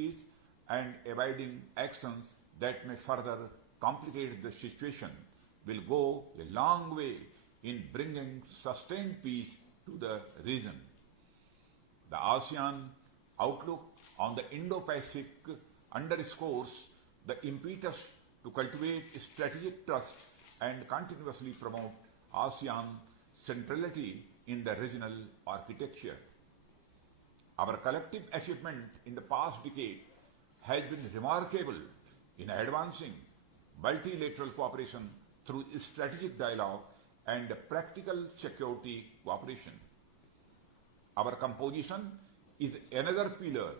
policies and avoiding actions that may further complicate the situation will go a long way in bringing sustained peace to the region. The ASEAN outlook on the Indo-Pacific underscores the impetus to cultivate strategic trust and continuously promote ASEAN centrality in the regional architecture. Our collective achievement in the past decade has been remarkable in advancing multilateral cooperation through strategic dialogue and practical security cooperation. Our composition is another pillar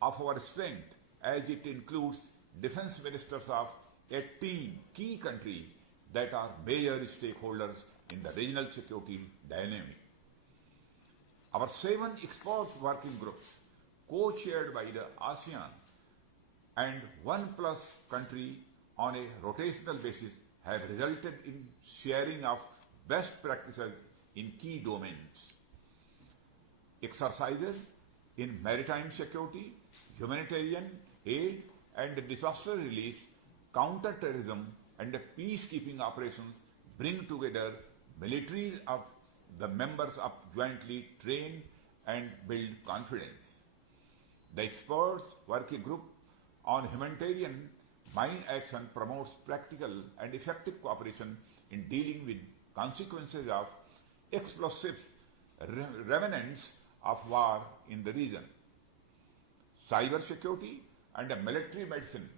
of our strength, as it includes defense ministers of 18 key countries that are major stakeholders in the regional security dynamic. Our 7 expert working groups, co-chaired by the ASEAN and 1+ country on a rotational basis, have resulted in sharing of best practices in key domains. Exercises in maritime security, humanitarian aid and disaster relief, counter-terrorism and peacekeeping operations bring together militaries of the members of jointly train and build confidence. The experts working group on humanitarian mine action promotes practical and effective cooperation in dealing with consequences of explosives remnants of war in the region. Cyber security and military medicine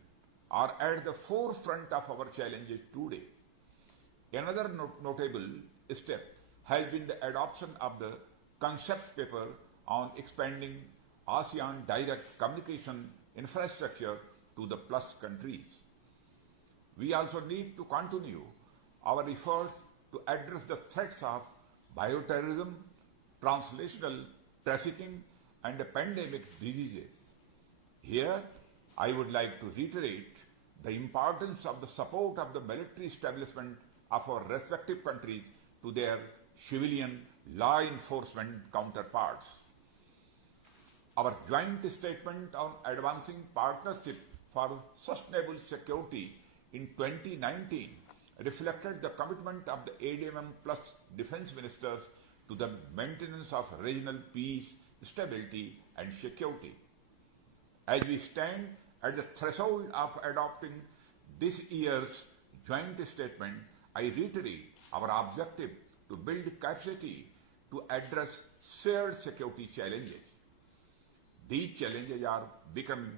are at the forefront of our challenges today. Another notable step has been the adoption of the concept paper on expanding ASEAN direct communication infrastructure to the plus countries. We also need to continue our efforts to address the threats of bioterrorism, translational trafficking, and pandemic diseases. Here, I would like to reiterate the importance of the support of the military establishment of our respective countries to their civilian law enforcement counterparts. Our joint statement on advancing partnership for sustainable security in 2019 reflected the commitment of the ADMM plus defense ministers to the maintenance of regional peace, stability and security. As we stand at the threshold of adopting this year's joint statement, I reiterate our objective to build capacity to address shared security challenges. These challenges are becoming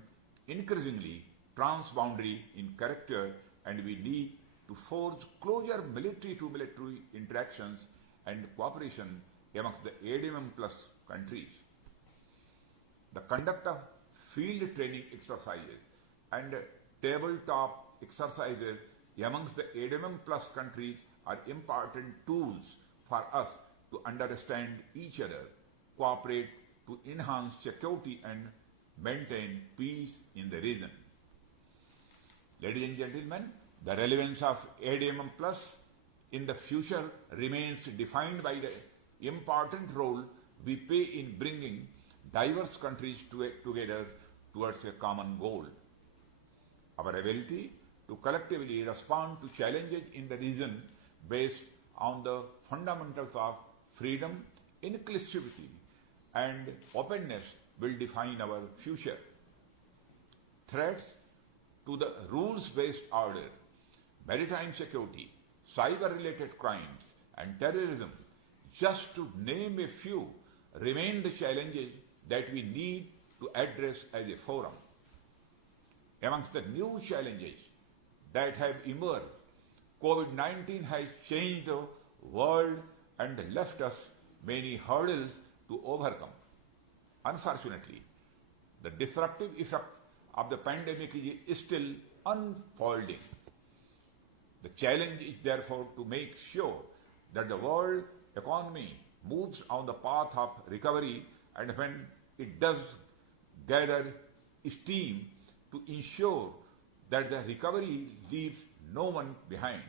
increasingly transboundary in character, and we need to forge closer military-to-military interactions and cooperation amongst the ADMM plus countries. The conduct of field training exercises and tabletop exercises amongst the ADMM plus countries are important tools for us to understand each other, cooperate to enhance security and maintain peace in the region. Ladies and gentlemen, the relevance of ADMM plus in the future remains defined by the important role we play in bringing diverse countries together towards a common goal. Our ability to collectively respond to challenges in the region based on the fundamentals of freedom, inclusivity, and openness will define our future. Threats to the rules-based order, maritime security, cyber-related crimes, and terrorism, just to name a few, remain the challenges that we need to address as a forum. Amongst the new challenges that have emerged, COVID-19 has changed the world and left us many hurdles to overcome. Unfortunately, the disruptive effect of the pandemic is still unfolding. The challenge is therefore to make sure that the world economy moves on the path of recovery, and when it does gather steam, to ensure that the recovery leaves no one behind.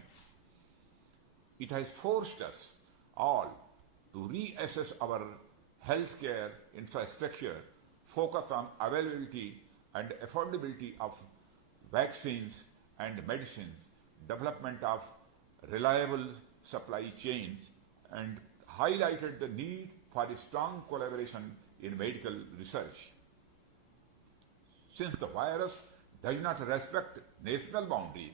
It has forced us all to reassess our healthcare infrastructure, focus on availability and affordability of vaccines and medicines, development of reliable supply chains, and highlighted the need for a strong collaboration in medical research. Since the virus does not respect national boundaries,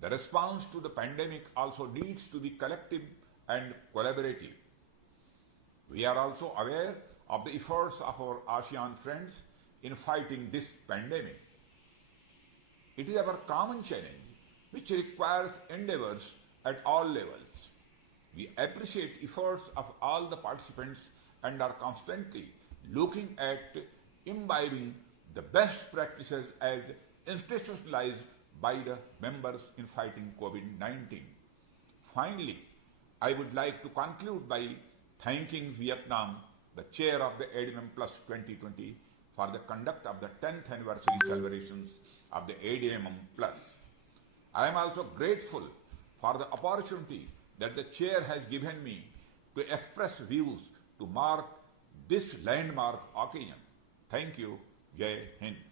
the response to the pandemic also needs to be collective and collaborative. We are also aware of the efforts of our ASEAN friends in fighting this pandemic. It is our common challenge which requires endeavors at all levels. We appreciate efforts of all the participants and are constantly looking at imbibing the best practices as institutionalized by the members in fighting COVID-19. Finally, I would like to conclude by thanking Vietnam, the chair of the ADMM Plus 2020, for the conduct of the 10th anniversary celebrations of the ADMM Plus. I am also grateful for the opportunity that the chair has given me to express views to mark this landmark occasion. Thank you. Jai Hind.